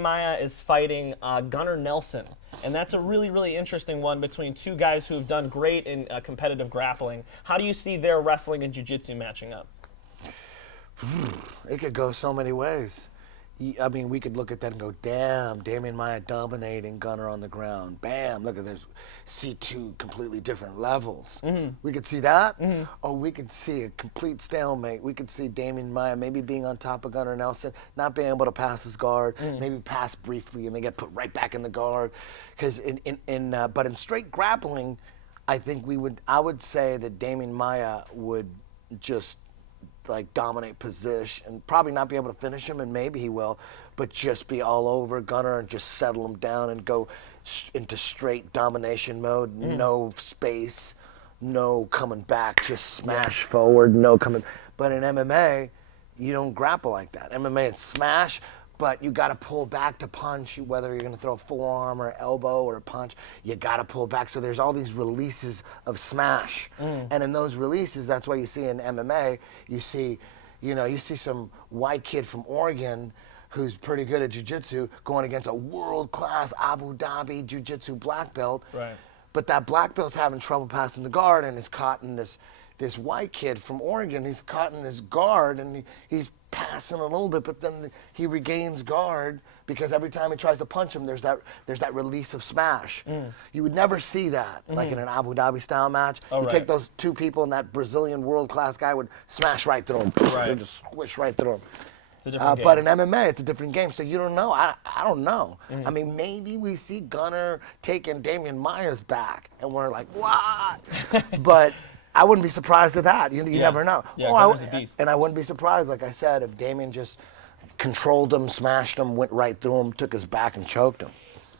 Maia is fighting Gunnar Nelson, and that's a really, really interesting one between two guys who have done great in competitive grappling. How do you see their wrestling and jiu-jitsu matching up? It could go so many ways. I mean, we could look at that and go, damn, Damian Maia dominating Gunnar on the ground. Bam, look at this. See two completely different levels. Mm-hmm. We could see that, or we could see a complete stalemate. We could see Damian Maia maybe being on top of Gunnar Nelson, not being able to pass his guard, maybe pass briefly, and they get put right back in the guard. Because but in straight grappling, I would say that Damian Maia would just like dominate position and probably not be able to finish him, and maybe he will, but just be all over Gunnar and just settle him down and go into straight domination mode. No space, no coming back, just smash forward, no coming. But in MMA, you don't grapple like that. MMA is smash, but you got to pull back to punch, whether you're going to throw a forearm or elbow or a punch, you got to pull back. So there's all these releases of smash. And in those releases, that's why you see in MMA, you see some white kid from Oregon who's pretty good at jiu-jitsu going against a world-class Abu Dhabi jiu-jitsu black belt. Right. But that black belt's having trouble passing the guard and is caught in this white kid from Oregon. He's caught in his guard and he's passing a little bit, but then he regains guard because every time he tries to punch him, there's that release of smash. You would never see that like in an Abu Dhabi style match. Take those two people and that Brazilian world-class guy would smash right through him. They'd just squish right through him. It's a different game. But in MMA, it's a different game, so you don't know. I don't know. I mean, maybe we see Gunnar taking Damian Maia's back, and we're like, what? But I wouldn't be surprised at that. You never know. Yeah, Gunnar's a beast. And I wouldn't be surprised, like I said, if Damian just controlled him, smashed him, went right through him, took his back, and choked him.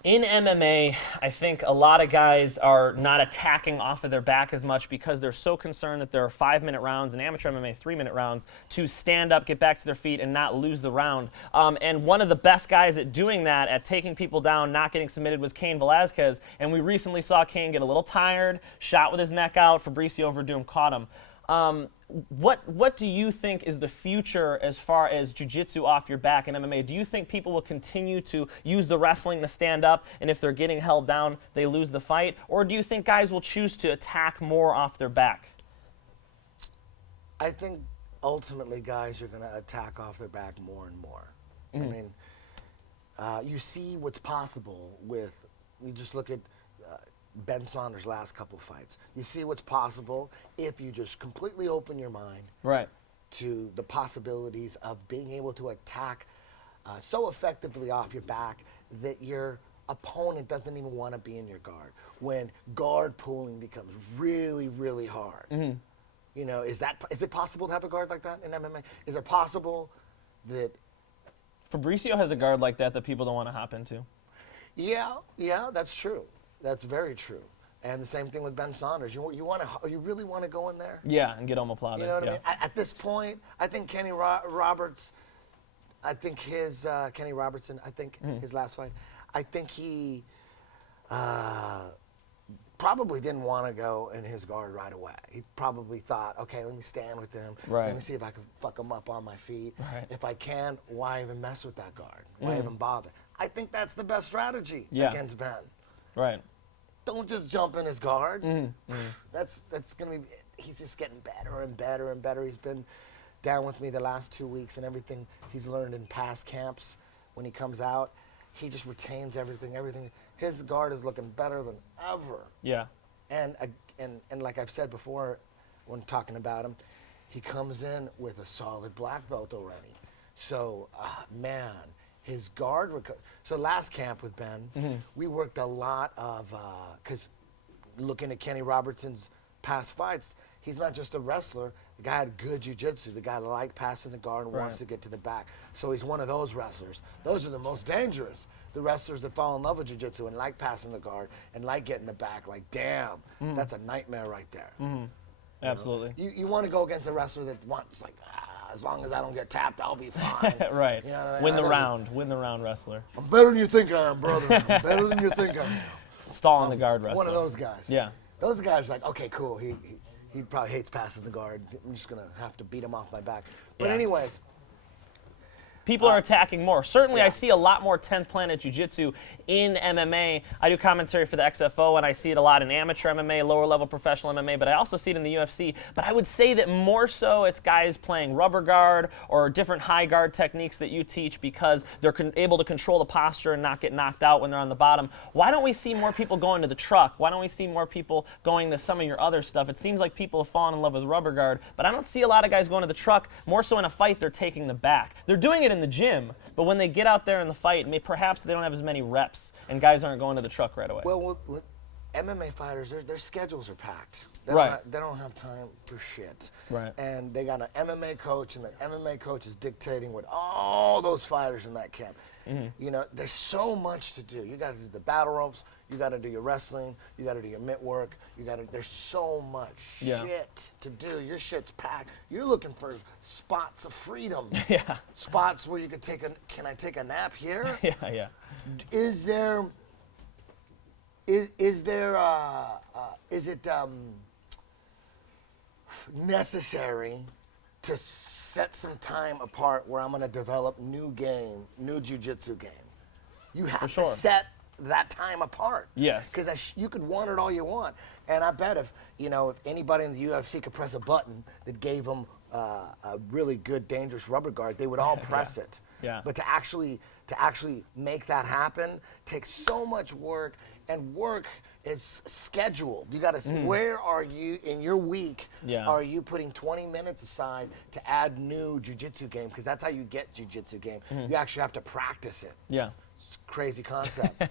In MMA, I think a lot of guys are not attacking off of their back as much because they're so concerned that there are 5-minute rounds, in amateur MMA 3-minute rounds, to stand up, get back to their feet, and not lose the round. And one of the best guys at doing that, at taking people down, not getting submitted, was Cain Velasquez. And we recently saw Cain get a little tired, shot with his neck out. Fabricio Verdum caught him. What do you think is the future as far as jiu-jitsu off your back in MMA? Do you think people will continue to use the wrestling to stand up, and if they're getting held down, they lose the fight? Or do you think guys will choose to attack more off their back? I think ultimately guys are going to attack off their back more and more. I mean, you see what's possible you just look at Ben Saunders' last couple fights. You see what's possible if you just completely open your mind to the possibilities of being able to attack so effectively off your back that your opponent doesn't even want to be in your guard. When guard pulling becomes really, really hard. You know, is it possible to have a guard like that in MMA? Is it possible that Fabricio has a guard like that people don't want to hop into? Yeah, that's true. That's very true. And the same thing with Ben Saunders. You really want to go in there? Yeah, and get omoplata. You know what I mean? At this point, I think Kenny Robertson, his last fight, I think he probably didn't want to go in his guard right away. He probably thought, okay, let me stand with him. Let me see if I can fuck him up on my feet. If I can, why even mess with that guard? Why even bother? I think that's the best strategy against Ben. Right. Don't just jump in his guard. That's gonna be. He's just getting better and better and better. He's been down with me the last 2 weeks, and everything he's learned in past camps. When he comes out, he just retains everything. His guard is looking better than ever. Yeah. And like I've said before, when talking about him, he comes in with a solid black belt already. So, man. His guard, so last camp with Ben, we worked a lot of, because looking at Kenny Robertson's past fights, he's not just a wrestler. The guy had good jiu-jitsu. The guy liked passing the guard and wants to get to the back. So he's one of those wrestlers. Those are the most dangerous. The wrestlers that fall in love with jiu-jitsu and like passing the guard and like getting the back. Like, damn, that's a nightmare right there. Absolutely. You want to go against a wrestler that wants, like, as long as I don't get tapped, I'll be fine. Right. You know what I mean? Win the round wrestler. I'm better than you think I am, brother. I'm better than you think I am. Stall on the guard wrestler. One of those guys. Yeah. Those guys like, okay, cool. He probably hates passing the guard. I'm just gonna have to beat him off my back. But Yeah. anyways, People are attacking more. Certainly, yeah. I see a lot more 10th Planet Jiu-Jitsu in MMA. I do commentary for the XFO, and I see it a lot in amateur MMA, lower-level professional MMA, but I also see it in the UFC. But I would say that more so it's guys playing rubber guard or different high guard techniques that you teach because they're able to control the posture and not get knocked out when they're on the bottom. Why don't we see more people going to the truck? Why don't we see more people going to some of your other stuff? It seems like people have fallen in love with rubber guard, but I don't see a lot of guys going to the truck. More so in a fight, they're taking the back. They're doing it in the gym, but when they get out there in the fight, perhaps they don't have as many reps, and guys aren't going to the truck right away. Well, with MMA fighters, their schedules are packed. They don't have time for shit. Right. And they got an MMA coach, and the MMA coach is dictating what all those fighters in that camp. You know, there's so much to do. You got to do the battle ropes. You got to do your wrestling. You got to do your mitt work. There's so much shit to do. Your shit's packed. You're looking for spots of freedom. Yeah. Spots where you could can I take a nap here? Yeah. Is it necessary to set some time apart where I'm going to develop new jiu-jitsu game? You have to set that time apart. Yes. Because you could want it all you want. And I bet if anybody in the UFC could press a button that gave them a really good, dangerous rubber guard, they would all press it. Yeah. But to actually make that happen takes so much work, and work is scheduled. You got to where are you in your week? Yeah. Are you putting 20 minutes aside to add new jiu-jitsu game? Because that's how you get jiu-jitsu game. You actually have to practice it. Yeah. It's a crazy concept.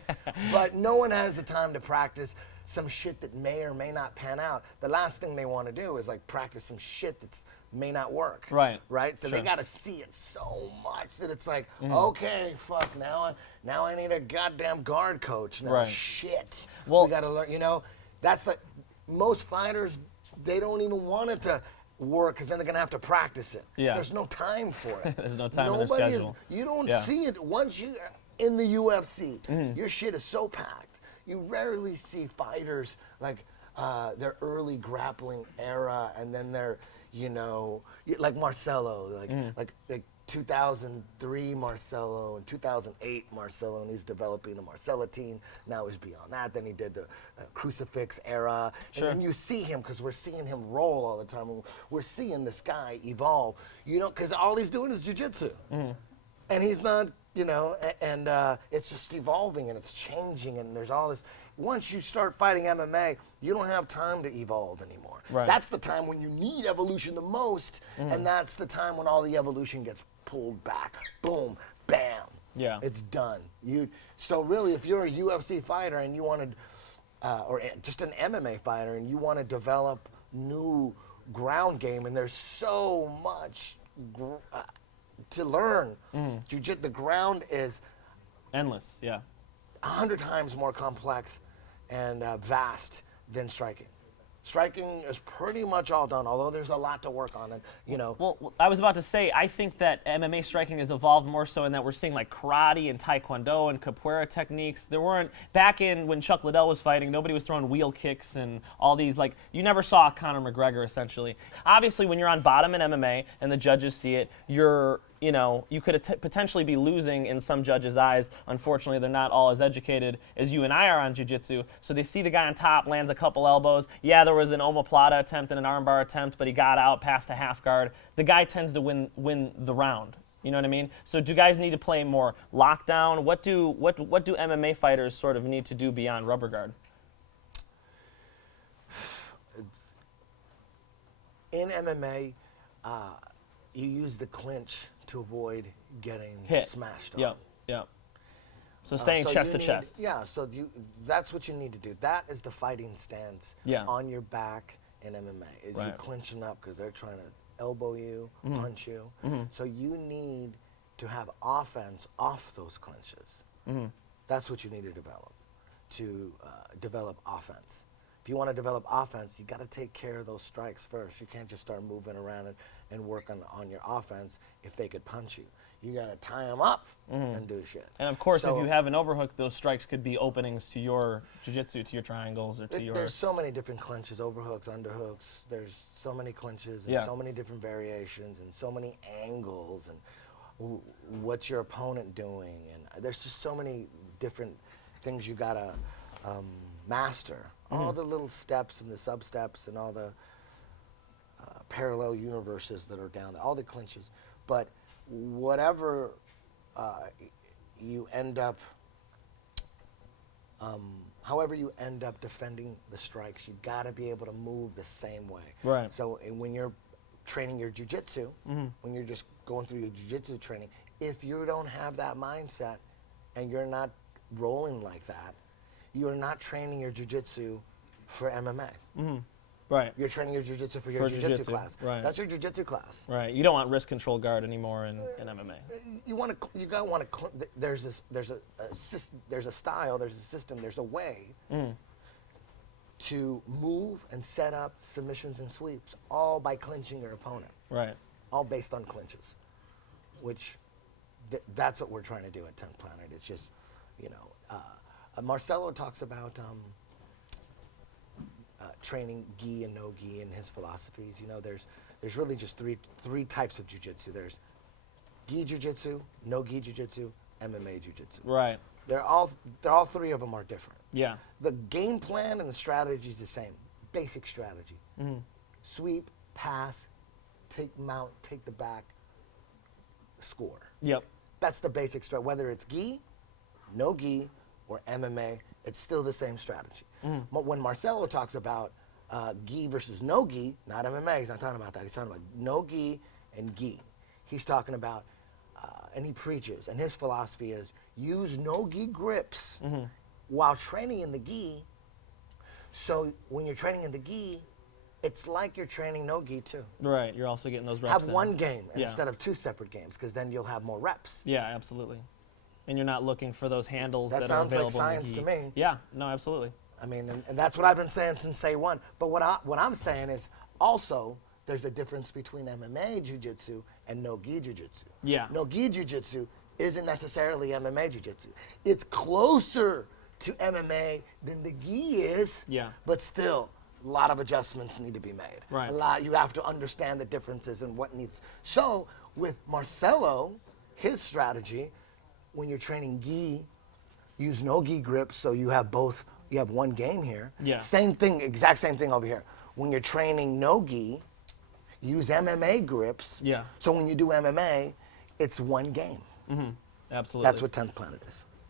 But no one has the time to practice some shit that may or may not pan out. The last thing they want to do is like practice some shit that may not work. Right. So Sure. they got to see it so much that it's like, okay, fuck, now I need a goddamn guard coach. Now Right. shit. Well- we got to learn. That's like most fighters. They don't even want it to work because then they're gonna have to practice it. Yeah. There's no time for it. There's no time in their schedule. You don't Yeah. see it once you in the UFC. Your shit is so packed. You rarely see fighters like their early grappling era, and then they're like Marcelo, like 2003 Marcelo and 2008 Marcelo, and he's developing the Marcellitine. Now he's beyond that. Then he did the crucifix era, Sure. and then you see him because we're seeing him roll all the time. We're seeing this guy evolve, because all he's doing is jiu-jitsu, and he's not, and it's just evolving and it's changing, and there's all this. Once you start fighting MMA, you don't have time to evolve anymore. Right. That's the time when you need evolution the most, and that's the time when all the evolution gets pulled back. Boom, bam. Yeah. It's done. So really, if you're a UFC fighter and you want to, or just an MMA fighter and you want to develop new ground game, and there's so much to learn. The ground is Endless. Yeah. 100 times more complex and vast than striking. Striking is pretty much all done, although there's a lot to work on. And Well, I was about to say, I think that MMA striking has evolved more so in that we're seeing like karate and taekwondo and capoeira techniques. There weren't, back in when Chuck Liddell was fighting, nobody was throwing wheel kicks and all these, like, you never saw Conor McGregor essentially. Obviously, when you're on bottom in MMA and the judges see it, you could potentially be losing in some judges' eyes. Unfortunately, they're not all as educated as you and I are on jiu-jitsu. So they see the guy on top, lands a couple elbows. Yeah, there was an omoplata attempt and an armbar attempt, but he got out past a half guard. The guy tends to win the round. You know what I mean? So do guys need to play more lockdown? What do MMA fighters sort of need to do beyond rubber guard? in MMA, you use the clinch to avoid getting Hit. smashed on. Yep. So staying chest to chest. Yeah, so that's what you need to do. That is the fighting stance on your back in MMA. Is Right. You're clinching up because they're trying to elbow you, punch you. So you need to have offense off those clinches. That's what you need to develop offense. If you want to develop offense, you got to take care of those strikes first. You can't just start moving around and work on your offense if they could punch you. You got to tie them up and do shit. And of course, So- if you have an overhook, those strikes could be openings to your jiu-jitsu, to your triangles, or to your... There's so many different clinches, overhooks, underhooks. There's so many clinches and Yeah. so many different variations and so many angles and what's your opponent doing. And there's just so many different things you gotta master. All the little steps and the sub-steps and all the parallel universes that are down there, all the clinches. But whatever you end up, however you end up defending the strikes, you got to be able to move the same way. Right. So when you're training your jiu-jitsu, when you're just going through your jiu-jitsu training, if you don't have that mindset and you're not rolling like that, you're not training your jiu-jitsu for MMA. Right. You're training your jiu-jitsu for your For jiu-jitsu jiu-jitsu, class. right. That's your jiu-jitsu class. Right. You don't want wrist control guard anymore in MMA. You want to. You gotta want to. There's a style. There's a system. There's a way to move and set up submissions and sweeps, all by clinching your opponent. Right. All based on clinches, which that's what we're trying to do at 10th Planet. It's just, Marcelo talks about training gi and no gi and his philosophies. There's really just three types of jiu-jitsu. There's gi jiu-jitsu, no gi jiu-jitsu, MMA jiu-jitsu. Right. They're all three of them are different. Yeah. The game plan and the strategy is the same. Basic strategy. Sweep, pass, take mount, take the back, score. Yep. That's the basic strategy. Whether it's gi, no gi, or MMA, it's still the same strategy. But when Marcelo talks about gi versus no gi, not MMA, he's not talking about that. He's talking about no gi and gi. He's talking about, and he preaches, and his philosophy is use no gi grips while training in the gi. So when you're training in the gi, it's like you're training no gi too. Right. You're also getting those reps Have in. one game Yeah. instead of two separate games, because then you'll have more reps. Yeah, absolutely. And you're not looking for those handles That that, are sounds like available science in the to gi. me. Yeah. No, absolutely. I mean, and that's what I've been saying since day one. But what I'm saying is also there's a difference between MMA jiu-jitsu and no-gi jiu-jitsu. Yeah. No-gi jiu-jitsu isn't necessarily MMA jiu-jitsu. It's closer to MMA than the gi is, Yeah. but still a lot of adjustments need to be made. Right. You have to understand the differences and what needs. So with Marcelo, his strategy, when you're training gi, use no gi grips, so you have both. You have one game here. Yeah. Same thing, exact same thing over here. When you're training no gi, use MMA grips. Yeah. So when you do MMA, it's one game. Absolutely. That's what 10th Planet is.